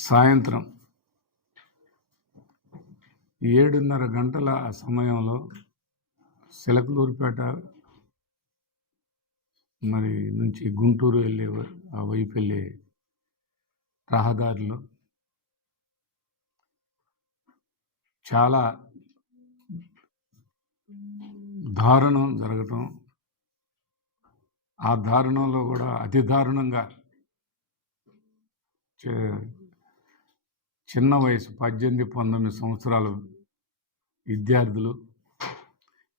సాయంత్రం ఏడున్నర గంటల ఆ సమయంలో సిలకలూరుపేట మరి నుంచి గుంటూరు వెళ్ళే ఆ వైపు వెళ్ళే రహదారిలో చాలా దారుణం జరగటం. ఆ దారుణంలో కూడా అతి దారుణంగా చిన్న వయసు పద్దెనిమిది పంతొమ్మిది సంవత్సరాల విద్యార్థులు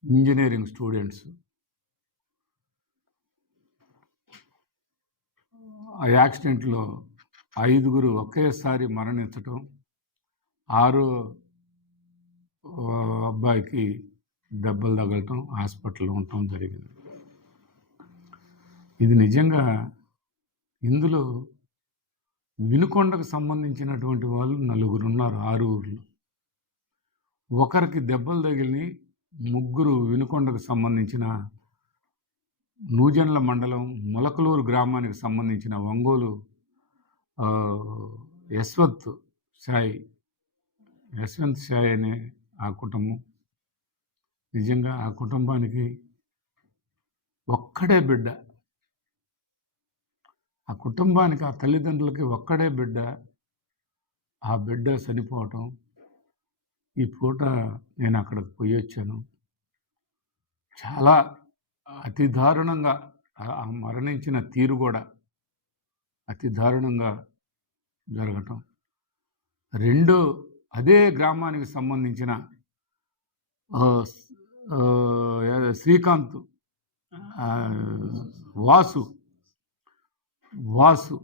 ఇంజనీరింగ్ స్టూడెంట్స్. ఆ యాక్సిడెంట్లో ఐదుగురు ఒకేసారి మరణించటం ఆరు అబ్బాయికి దెబ్బలు తగలటం హాస్పిటల్లో ఉండటం జరిగింది. ఇది నిజంగా ఇందులో వినుకొండకు సంబంధించినటువంటి వాళ్ళు నలుగురు ఉన్నారు ఆరుగురులో. ఒకరికి దెబ్బలు తగిలి ముగ్గురు వినుకొండకు సంబంధించిన నూజన్ల మండలం మొలకలూరు గ్రామానికి సంబంధించిన ఒంగోలు యశ్వత్ యశ్వంత్ సాయి. యశ్వంత్ సాయి అనే ఆ కుటుంబం నిజంగా ఆ కుటుంబానికి ఒక్కడే బిడ్డ. ఆ కుటుంబానికి ఆ తల్లిదండ్రులకి ఒక్కడే బిడ్డ ఆ బిడ్డ చనిపోవటం ఈ పూట నేను అక్కడికి పోయి వచ్చాను. చాలా అతి దారుణంగా ఆ- మరణించిన తీరు కూడా అతి దారుణంగా జరగటం. రెండు అదే గ్రామానికి సంబంధించిన శ్రీకాంత్ వాసు వాసు.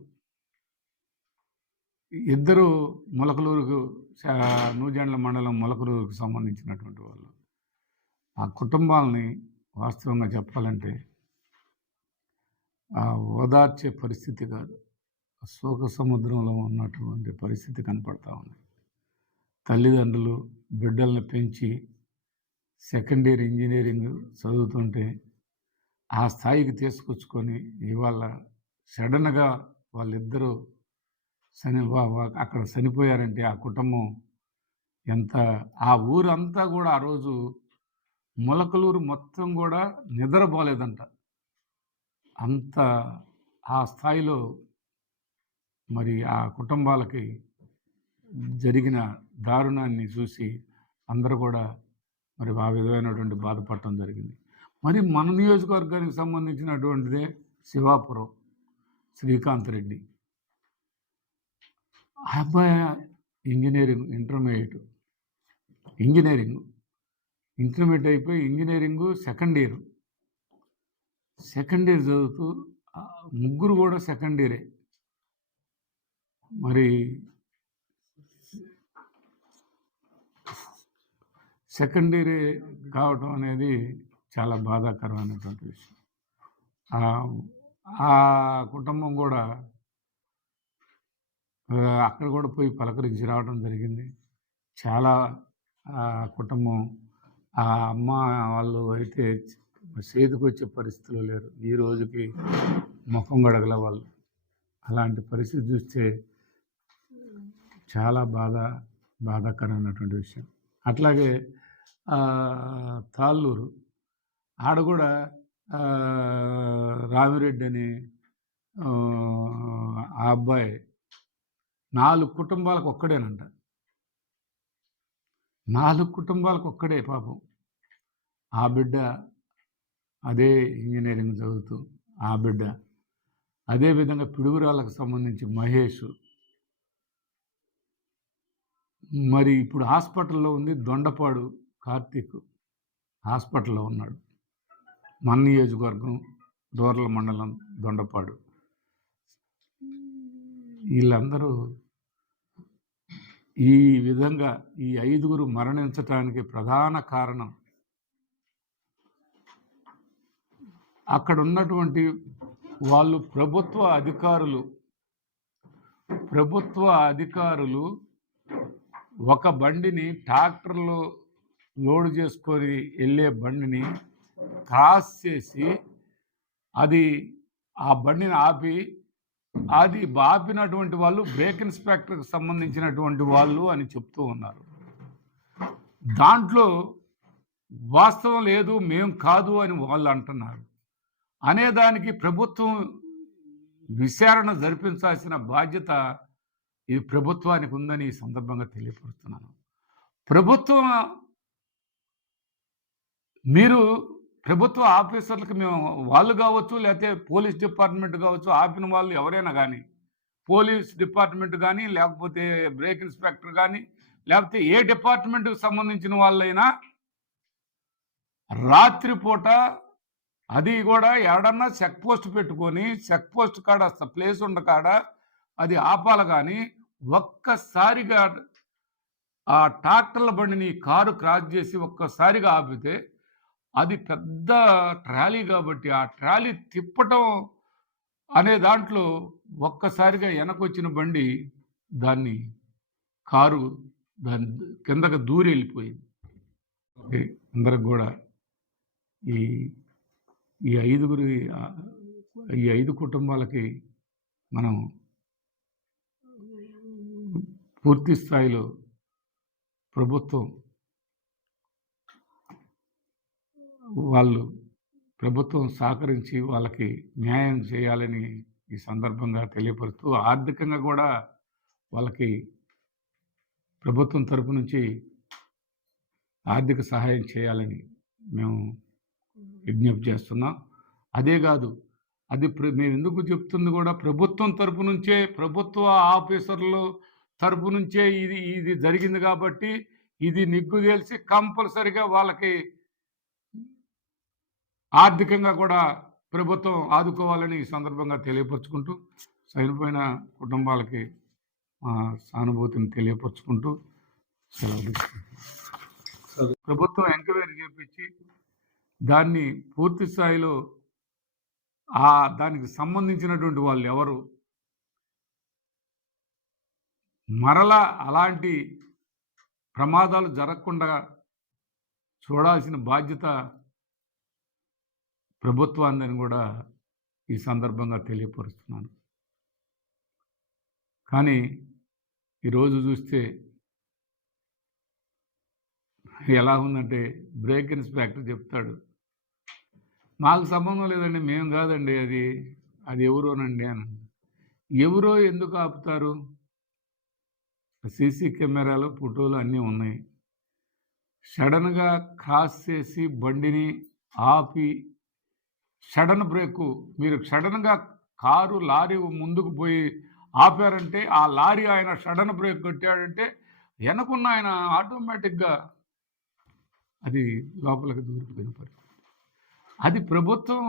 ఇద్దరు మొలకలూరుకు నూజెండ్ల మండలం మొలకలూరుకు సంబంధించినటువంటి వాళ్ళు. ఆ కుటుంబాలని వాస్తవంగా చెప్పాలంటే ఆ ఓదార్చే పరిస్థితి కాదు. శోక సముద్రంలో ఉన్నటువంటి పరిస్థితి కనపడతా ఉంది. తల్లిదండ్రులు బిడ్డల్ని పెంచి సెకండ్ ఇయర్ ఇంజనీరింగ్ చదువుతుంటే ఆ స్థాయికి తీసుకొచ్చుకొని ఇవాళ సడన్గా వాళ్ళిద్దరూ చని అక్కడ చనిపోయారంటే ఆ కుటుంబం ఎంత ఆ ఊరంతా కూడా ఆ రోజు మొలకలూరు మొత్తం కూడా నిద్రపోలేదంట. అంత ఆ స్థాయిలో మరి ఆ కుటుంబాలకి జరిగిన దారుణాన్ని చూసి అందరూ కూడా మరి ఆ విధమైనటువంటి బాధపడటం జరిగింది. మరి మన నియోజకవర్గానికి సంబంధించినటువంటిదే శివాపురం. శ్రీకాంత్ రెడ్డి. ఆ అబ్బాయి ఇంజనీరింగ్ ఇంటర్మీడియట్. ఇంజనీరింగ్. ఇంటర్మీడియట్ అయిపోయి engineering second year. Second year చదువుతూ ముగ్గురు కూడా సెకండ్ ఇయరే. మరి సెకండ్ ఇయర్ కావటం అనేది చాలా బాధాకరమైనటువంటి విషయం. ఆ- కుటుంబం కూడా అక్కడ కూడా పోయి పలకరించి రావడం జరిగింది. చాలా కుటుంబం ఆ అమ్మ వాళ్ళు అయితే చేతికి వచ్చే పరిస్థితులు లేరు. ఈ రోజుకి ముఖం గడగల వాళ్ళు. అలాంటి పరిస్థితి చూస్తే చాలా బాధ బాధాకరమైనటువంటి విషయం. అట్లాగే తాళ్ళూరు ఆడ కూడా రామిరెడ్డి అని ఆ, ఆ అబ్బాయి నాలుగు కుటుంబాలకు ఒక్కడేనంట. నాలుగు కుటుంబాలకు ఒక్కడే పాపం. ఆ బిడ్డ అదే ఇంజనీరింగ్ చదువుతూ ఆ బిడ్డ. అదేవిధంగా పిడుగురాళ్ళకు సంబంధించి మహేష్. మరి ఇప్పుడు హాస్పిటల్లో ఉంది దొండపాడు కార్తీక్. హాస్పిటల్లో ఉన్నాడు. మన నియోజకవర్గం దూరల మండలం దొండపాడు. వీళ్ళందరూ ఈ విధంగా ఈ ఐదుగురు మరణించటానికి ప్రధాన కారణం అక్కడ ఉన్నటువంటి వాళ్ళు ప్రభుత్వ అధికారులు. ప్రభుత్వ అధికారులు ఒక బండిని ట్రాక్టర్లో లోడ్ చేసుకొని వెళ్ళే బండిని క్రాస్ చేసి అది ఆ బండిని ఆపి అది బాపినటువంటి వాళ్ళు బ్రేక్ ఇన్స్పెక్టర్కి సంబంధించినటువంటి వాళ్ళు అని చెప్తూ ఉన్నారు. దాంట్లో వాస్తవం లేదు మేం కాదు అని వాళ్ళు అంటున్నారు. అనేదానికి ప్రభుత్వం విచారణ జరిపించాల్సిన బాధ్యత ఇది ప్రభుత్వానికి ఉందని ఈ సందర్భంగా తెలియపరుస్తున్నాను. ప్రభుత్వం మీరు ప్రభుత్వ ఆఫీసర్లకు మేము వాళ్ళు కావచ్చు లేకపోతే పోలీస్ డిపార్ట్మెంట్ కావచ్చు ఆపిన వాళ్ళు ఎవరైనా కానీ పోలీస్ డిపార్ట్మెంట్ కానీ లేకపోతే బ్రేక్ ఇన్స్పెక్టర్ కానీ లేకపోతే ఏ డిపార్ట్మెంట్కి సంబంధించిన వాళ్ళైనా రాత్రిపూట అది కూడా ఎడన్నా చెక్ పోస్ట్ పెట్టుకొని చెక్ పోస్ట్ కాడ ప్లేస్ ఉండ కాడ అది ఆపాలి కానీ ఒక్కసారిగా ఆ ట్రాక్టర్ల బండిని కారు క్రాస్ చేసి ఒక్కసారిగా ఆపితే అది పెద్ద ట్రాలీ కాబట్టి ఆ ట్రాలీ తిప్పటం అనే దాంట్లో ఒక్కసారిగా వెనకొచ్చిన బండి దాన్ని కారు దాని కిందకు దూరి వెళ్ళిపోయింది అందరికి కూడా ఈ ఈ ఐదుగురి ఈ ఐదు కుటుంబాలకి మనం పూర్తి స్థాయిలో ప్రభుత్వం వాళ్ళు ప్రభుత్వం సహకరించి వాళ్ళకి న్యాయం చేయాలని ఈ సందర్భంగా తెలియపరుస్తూ ఆర్థికంగా కూడా వాళ్ళకి ప్రభుత్వం తరపు నుంచి ఆర్థిక సహాయం చేయాలని మేము విజ్ఞప్తి చేస్తున్నాం. అదే కాదు అది ప్ర- మేము ఎందుకు చెప్తుంది కూడా ప్రభుత్వం తరపు నుంచే ప్రభుత్వ ఆఫీసర్లు తరపు నుంచే ఇది ఇది జరిగింది కాబట్టి ఇది నిగ్గు తెలిసి కంపల్సరిగా వాళ్ళకి ఆర్థికంగా కూడా ప్రభుత్వం ఆదుకోవాలని ఈ సందర్భంగా తెలియపరుచుకుంటూ చనిపోయిన కుటుంబాలకి మా సానుభూతిని తెలియపరుచుకుంటూ సెలవు ప్రభుత్వం ఎంక్వైరీ చేపించి దాన్ని పూర్తి స్థాయిలో ఆ దానికి సంబంధించినటువంటి వాళ్ళు ఎవరు? మరలా అలాంటి ప్రమాదాలు జరగకుండా చూడాల్సిన బాధ్యత ప్రభుత్వాన్ని కూడా ఈ సందర్భంగా తెలియపరుస్తున్నాను. కానీ ఈరోజు చూస్తే ఎలా ఉందంటే బ్రేక్ ఇన్స్పెక్టర్ చెప్తాడు మాకు సంబంధం లేదండి మేము కాదండి అది అది ఎవరోనండి అని. ఎవరో ఎందుకు ఆపుతారు? సీసీ కెమెరాలు ఫోటోలు అన్నీ ఉన్నాయి. సడన్గా క్రాస్ చేసి బండిని ఆపి సడన్ బ్రేకు. మీరు సడన్గా కారు లారీ ముందుకు పోయి ఆపారంటే ఆ లారీ ఆయన సడన్ బ్రేక్ కొట్టాడంటే వెనకున్న ఆయన ఆటోమేటిక్గా అది లోపలికి దూరిపోయిన పరిస్థితి. అది ప్రభుత్వం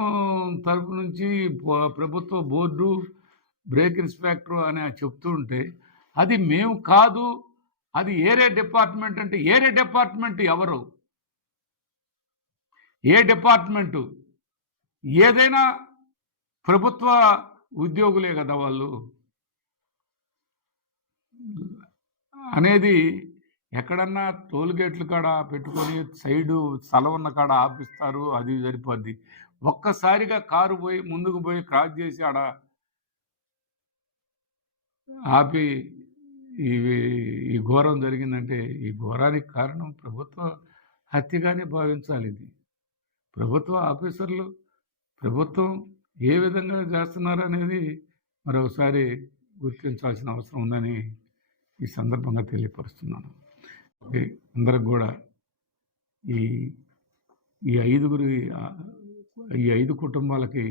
తరపు నుంచి ప్రభుత్వ బోర్డు బ్రేక్ ఇన్స్పెక్టర్ అని చెప్తూ ఉంటే అది మేము కాదు అది ఏరే డిపార్ట్మెంట్ అంటే ఏరే డిపార్ట్మెంట్ ఎవరు? ఏ డిపార్ట్మెంటు? ఏదైనా ప్రభుత్వ ఉద్యోగులే కదా వాళ్ళు? అనేది ఎక్కడన్నా టోల్ గేట్లు కాడ పెట్టుకొని సైడు స్థలం ఉన్న కాడ ఆపిస్తారు అది సరిపోద్ది. ఒక్కసారిగా కారు పోయి ముందుకు పోయి క్రాస్ చేసి ఆడ ఆపి ఇవి ఈ ఘోరం జరిగిందంటే ఈ ఘోరానికి కారణం ప్రభుత్వ హత్యగానే భావించాలి ఇది. ప్రభుత్వ ఆఫీసర్లు ప్రభుత్వం ఏ విధంగా చేస్తున్నారు అనేది మరొకసారి గుర్తించాల్సిన అవసరం ఉందని ఈ సందర్భంగా తెలియపరుస్తున్నాను. అందరికి కూడా ఈ ఈ ఐదుగురి ఈ ఐదు కుటుంబాలకి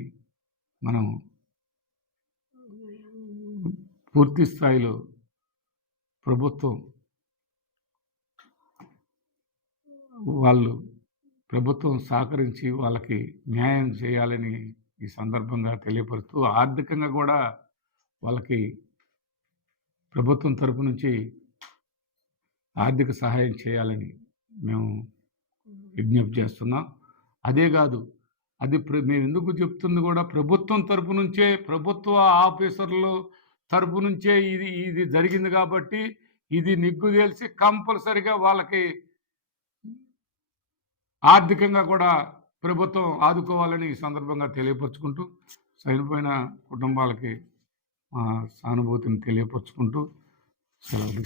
మనం పూర్తి స్థాయిలో ప్రభుత్వం వాళ్ళు ప్రభుత్వం సహకరించి వాళ్ళకి న్యాయం చేయాలని ఈ సందర్భంగా తెలియపరుస్తూ ఆర్థికంగా కూడా వాళ్ళకి ప్రభుత్వం తరపు నుంచి ఆర్థిక సహాయం చేయాలని మేము విజ్ఞప్తి చేస్తున్నాం. అదే కాదు అది మేము ఎందుకు చెప్తుంది కూడా ప్రభుత్వం తరపు నుంచే ప్రభుత్వ ఆఫీసర్లు తరపు నుంచే ఇది ఇది జరిగింది కాబట్టి ఇది నిగ్గు తెలిసి కంపల్సరిగా వాళ్ళకి ఆర్థికంగా కూడా ప్రభుత్వం ఆదుకోవాలని ఈ సందర్భంగా తెలియపరుచుకుంటూ చనిపోయిన కుటుంబాలకి మా సానుభూతిని తెలియపరుచుకుంటూ సెలవు